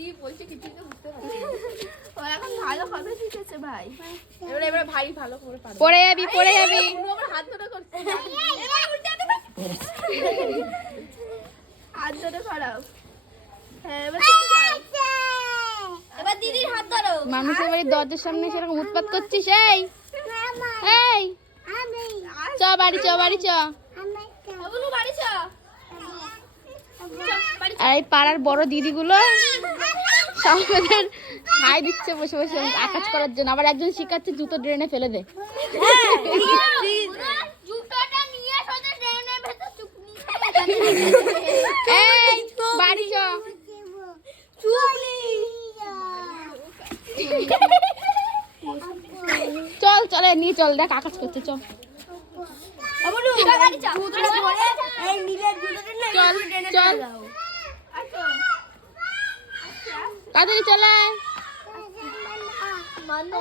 কি বলছে কিছু তো বুঝতে পারছি না। ও এখন ভালো কথা শিখেছে ভাই। এবারে ভাই ভালো করে পারবে। পড়ে যাবি পড়ে যাবি। আমার হাত ধরে করছে। হাত ধরে করাও। হ্যাঁ এবার তুমি যাও। এবার দিদির হাত ধরো। মানুষের বাড়ির দরজার সামনে সেরকম উৎপাত করছিস এই এই চ বাড়ি চ বাড়ি চ। বাবলু বাড়ি চ। আর এই পাড়ার বড় দিদিগুলো সবাইদের খাই দিচ্ছে বসে বসে আকাশ করার জন্য। আবার একজন শিখাচ্ছে জুতো ড্রেনে ফেলে দে। জুতোটা নিয়ে সোজা ড্রেনের ভেতর চুপনি। এই বাড়ি চ। চল চলে নিয়ে চল দেখ আকাশ করছে চল বাবলু বাড়ি চ। জুতোটা ধরে এই নীলের জুতোটা না চল চল আচ্ছা তাড়াতাড়ি চলে। মানো